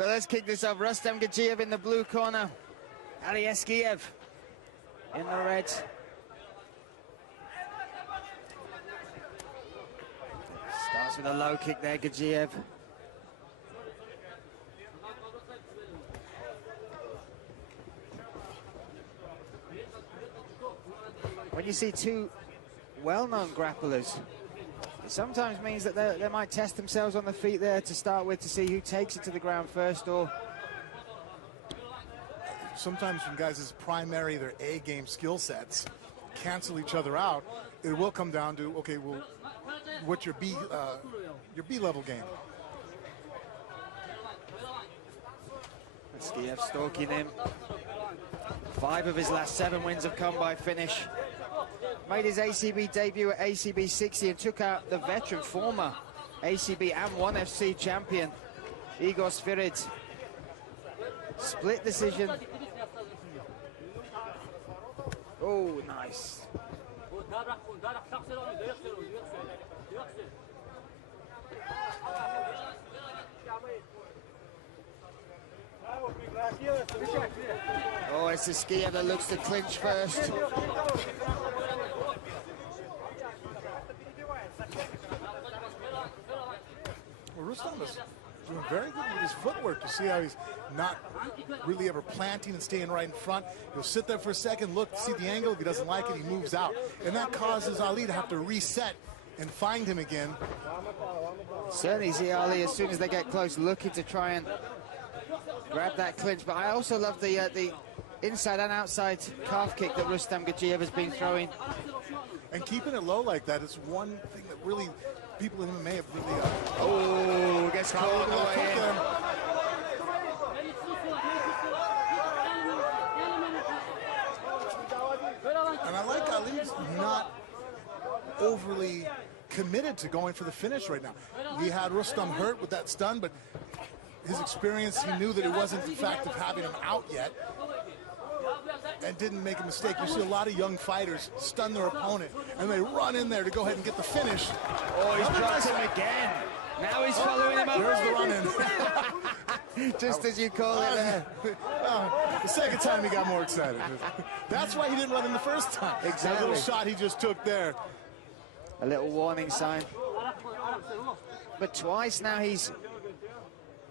So let's kick this off. Rustam Gadzhiev in the blue corner. Ali Eskiev in the red. Starts with a low kick there, Gadzhiev. When you see two well-known grapplers, it sometimes means that they might test themselves on the feet there to start with to see who takes it to the ground first, or sometimes when guys' primary, their A-game skill sets cancel each other out, it will come down to, okay, well, what's your B-level game? Eskiev stalking him. 5 of his last 7 wins have come by finish. Made his ACB debut at ACB 60 and took out the veteran former ACB and 1FC champion, Igor Svirid. Split decision. Oh, nice. Oh, it's Eskiev that looks to clinch first. Well, Rustam is doing very good with his footwork. You see how he's not really ever planting and staying right in front. He'll sit there for a second, look, see the angle. If he doesn't like it, he moves out. And that causes Ali to have to reset and find him again. Certainly see Ali, as soon as they get close, looking to try and grab that clinch. But I also love the inside and outside calf kick that Rustam Gadzhiev has been throwing. And keeping it low like that is one thing that really people in MMA have really... oh, gets caught on the way in. And I like Ali's not overly committed to going for the finish right now. He had Rustam hurt with that stun, but his experience, he knew that it wasn't the fact of having him out yet, and didn't make a mistake. You see a lot of young fighters stun their opponent, and they run in there to go ahead and get the finish. Oh, he's dropped him again. Now he's following him up. There's the run-in. Just as you call it there. The second time he got more excited. That's why he didn't run in the first time. Exactly. That little shot he just took there. A little warning sign. But twice now he's...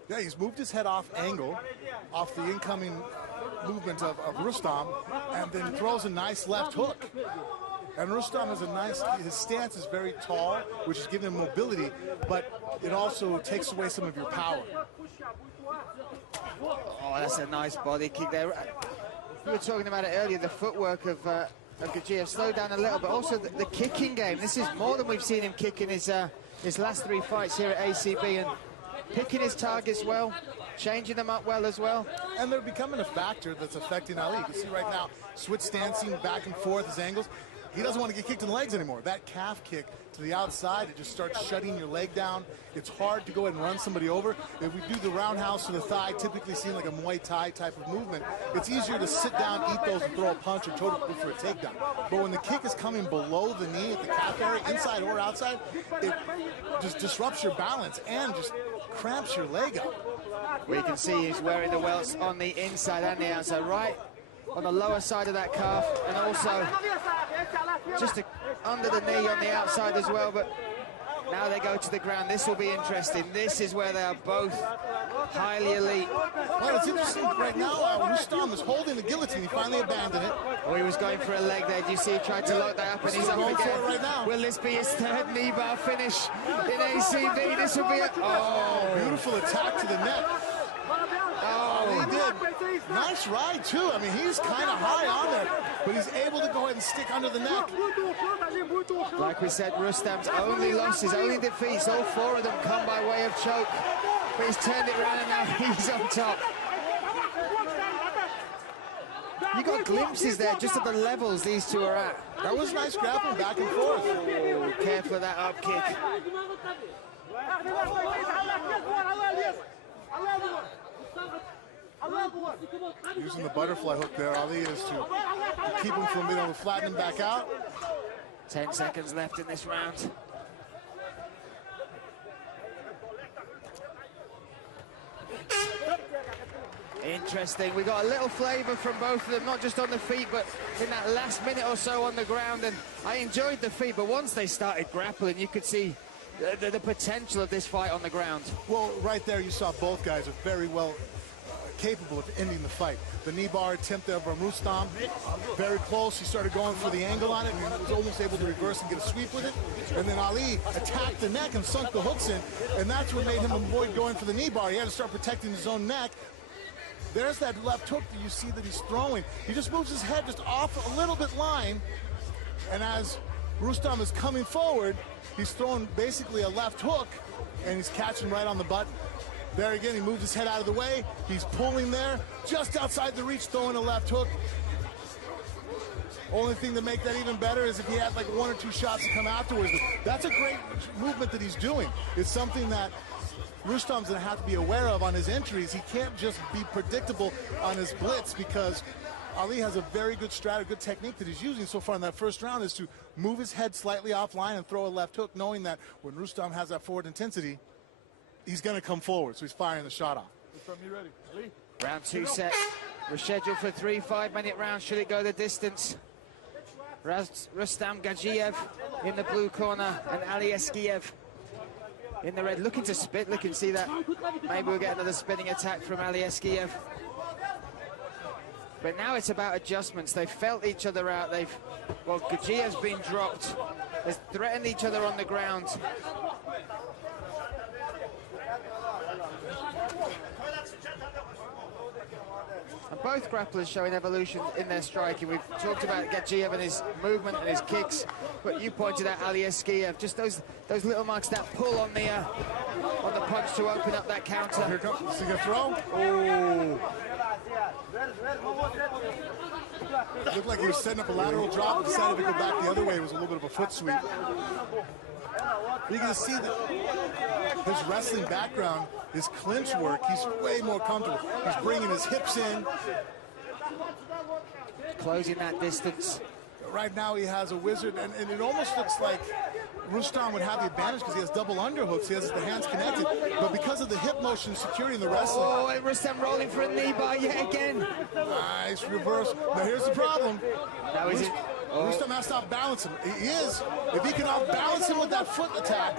Yeah, he's moved his head off angle, off the incoming movement of Rustam, and then throws a nice left hook. And Rustam has a nice, his stance is very tall, which is giving him mobility, but it also takes away some of your power. Oh, that's a nice body kick there. We were talking about it earlier, the footwork of Gadzhiev slowed down a little, but also the kicking game. This is more than we've seen him kick in his last 3 fights here at ACB, and picking his targets well, changing them up well as well. And they're becoming a factor that's affecting Ali. You can see right now, switch stancing back and forth, his angles. He doesn't want to get kicked in the legs anymore. That calf kick to the outside, it just starts shutting your leg down. It's hard to go ahead and run somebody over. If we do the roundhouse to the thigh, typically seen like a Muay Thai type of movement, it's easier to sit down, eat those, and throw a punch or totally for a takedown. But when the kick is coming below the knee at the calf area, inside or outside, it just disrupts your balance and just cramps your leg up. We can see he's wearing the welts on the inside and the outside, right on the lower side of that calf, and also just under the knee on the outside as well. But now they go to the ground. This will be interesting. This is where they are both highly elite. Well, it's interesting right now. Rustam is holding the guillotine. He finally abandoned it. Oh, he was going for a leg there. Do you see he tried to lock that up, and he's up again. Right now. Will this be his 3rd knee bar finish in ACB? This will be a... Oh, beautiful attack to the neck. Oh, he did. Nice ride, too. I mean, he's kind of high on there, but he's able to go ahead and stick under the neck. Like we said, Rustam's only losses, only defeats, all 4 of them come by way of choke. But he's turned it around and now he's on top. You got glimpses there just at the levels these two are at. That was nice grappling back and forth. Oh, careful of that up kick. Using the butterfly hook there, Ali is to keep him from being able to flatten him back out. 10 seconds left in this round. Interesting. We got a little flavour from both of them, not just on the feet, but in that last minute or so on the ground. And I enjoyed the feet, but once they started grappling, you could see the potential of this fight on the ground. Well, right there, you saw both guys are very well capable of ending the fight. The knee bar attempt there from Rustam, very close. He started going for the angle on it, and he was almost able to reverse and get a sweep with it. And then Ali attacked the neck and sunk the hooks in, and that's what made him avoid going for the knee bar. He had to start protecting his own neck. There's that left hook that you see that he's throwing. He just moves his head just off a little bit line, and as Rustam is coming forward, he's throwing basically a left hook, and he's catching right on the button. There again, he moved his head out of the way. He's pulling there, just outside the reach, throwing a left hook. Only thing to make that even better is if he had like 1 or 2 shots to come afterwards. But that's a great movement that he's doing. It's something that Rustam's going to have to be aware of on his entries. He can't just be predictable on his blitz, because Ali has a very good strategy, good technique that he's using so far in that first round, is to move his head slightly offline and throw a left hook, knowing that when Rustam has that forward intensity, he's going to come forward, so he's firing the shot off. You ready? Ali? Round 2 set. We're scheduled for 3 5-minute rounds. Should it go the distance? Rustam Gadzhiev in the blue corner and Ali Eskiev in the red. Looking to spit. Look and see that. Maybe we'll get another spinning attack from Ali Eskiev. But now it's about adjustments. They've felt each other out. Well, Gadzhiev's been dropped. They've threatened each other on the ground. And both grapplers showing evolution in their striking. We've talked about Gadzhiev and his movement and his kicks, but you pointed out Ali Eskiev, just those little marks, that pull on the punch to open up that counter. Here comes, is he gonna throw? Oh. Looked like he was setting up a lateral drop, decided to go back the other way. It was a little bit of a foot sweep. You're gonna see that his wrestling background, his clinch work, he's way more comfortable. He's bringing his hips in. Closing that distance. Right now he has a wizard, and it almost looks like Rustam would have the advantage because he has double underhooks. He has the hands connected, but because of the hip motion security in the wrestling. Oh, and Rustam rolling for a knee bar yet again. Nice reverse. Now here's the problem. Now is it? Oh. Rustam has to off-balance him. He is. If he can off-balance him with that foot attack,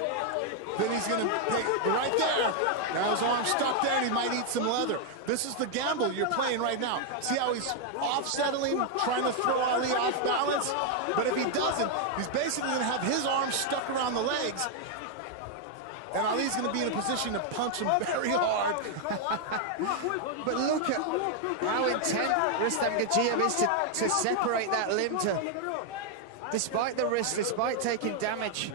then he's going to take right there. Now his arm's stuck there, and he might eat some leather. This is the gamble you're playing right now. See how he's off-settling, trying to throw Ali off balance? But if he doesn't, he's basically going to have his arms stuck around the legs, and Ali's going to be in a position to punch him very hard. But look at how intent Rustam Gadzhiev is to separate that limb, despite the risk, despite taking damage.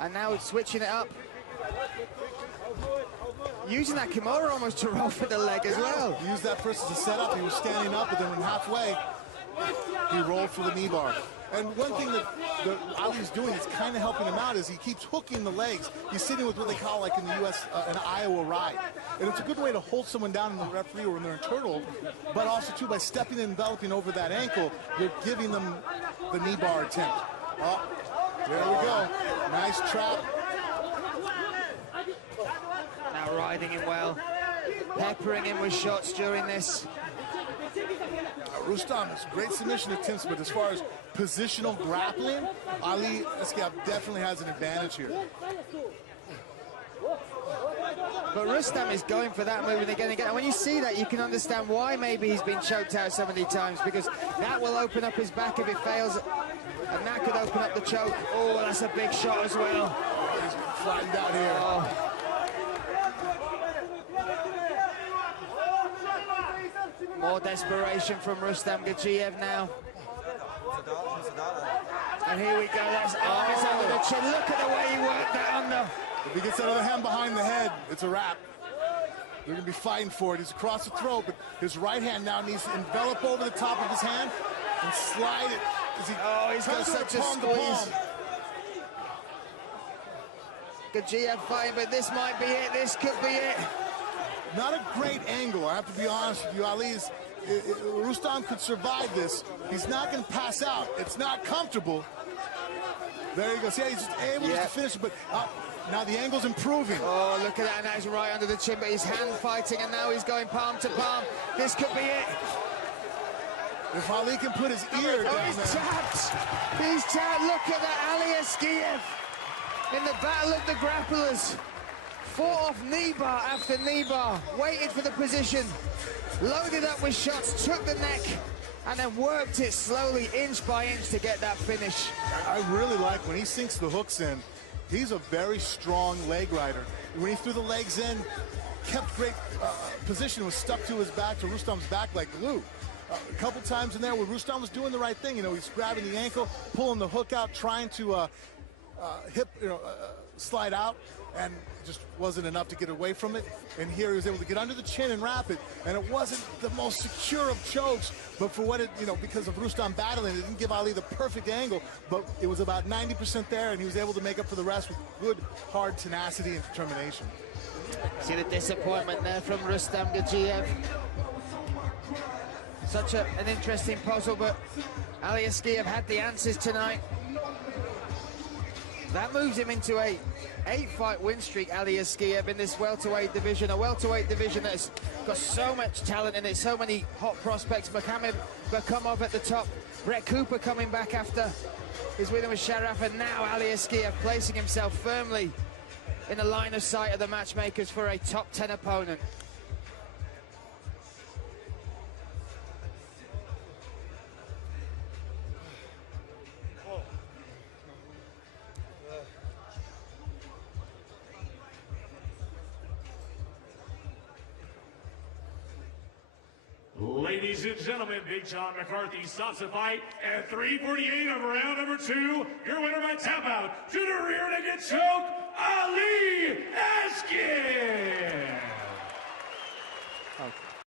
And now it's switching it up. Using that Kimura almost to roll for the leg as well. He used that first as a setup. He was standing up, but then when halfway, he rolled for the knee bar. And one thing that Ali's doing is kind of helping him out is he keeps hooking the legs. He's sitting with what they call, like in the U.S., an Iowa ride. And it's a good way to hold someone down in the referee or when they're in turtle, but also, too, by stepping and enveloping over that ankle, you're giving them the knee bar attempt. Oh, there we go. Nice trap. Now riding him well, peppering him with shots during this. Rustam, great submission attempts, but as far as positional grappling, Ali Eskiev definitely has an advantage here. But Rustam is going for that move and again and again. And when you see that, you can understand why maybe he's been choked out so many times, because that will open up his back if it fails, and that could open up the choke. Oh, that's a big shot as well. He's flattened out here. Oh. More desperation from Rustam Gadzhiev now. And here we go, that's arms under the chin. Look at the way he worked that under. If he gets that other hand behind the head, it's a wrap. They're going to be fighting for it. He's across the throat, but his right hand now needs to envelop over the top of his hand and slide it. He's got such a squeeze. Gadzhiev fighting, but this might be it. This could be it. Not a great angle, I have to be honest with you. Rustam could survive this. He's not going to pass out. It's not comfortable. There he goes. Yeah, he's just able to finish it, but Now the angle's improving. Oh, look at that. Now he's right under the chin, but he's hand fighting, and now he's going palm to palm. This could be it. If Ali can put his ear down he's there. tapped. He's tapped. Look at that. Ali Eskiev in the battle of the grapplers. Fought off knee bar after knee bar. Waited for the position. Loaded up with shots. Took the neck. And then worked it slowly, inch by inch, to get that finish. I really like when he sinks the hooks in. He's a very strong leg rider. When he threw the legs in, kept great position, was stuck to his back, to Rustam's back like glue. A couple times in there where Rustam was doing the right thing. You know, he's grabbing the ankle, pulling the hook out, trying to slide out, and just wasn't enough to get away from it. And here he was able to get under the chin and wrap it. And it wasn't the most secure of chokes, but for what it, because of Rustam battling, it didn't give Ali the perfect angle, but it was about 90% there, and he was able to make up for the rest with good, hard tenacity and determination. See the disappointment there from Rustam Gadzhiev. Such an interesting puzzle, but Ali Eskiev had the answers tonight. That moves him into a 8-fight win streak, Ali Eskiev, in this welterweight division, a welterweight division that's got so much talent in it, so many hot prospects. Mohamed Bakumov at the top, Brett Cooper coming back after his win with Sharaf, and now Ali Eskiev placing himself firmly in the line of sight of the matchmakers for a top 10 opponent. Ladies and gentlemen, Big John McCarthy stops the fight at 3:48 of round number 2. Your winner by tap out to the rear naked choke, Ali Eskiev.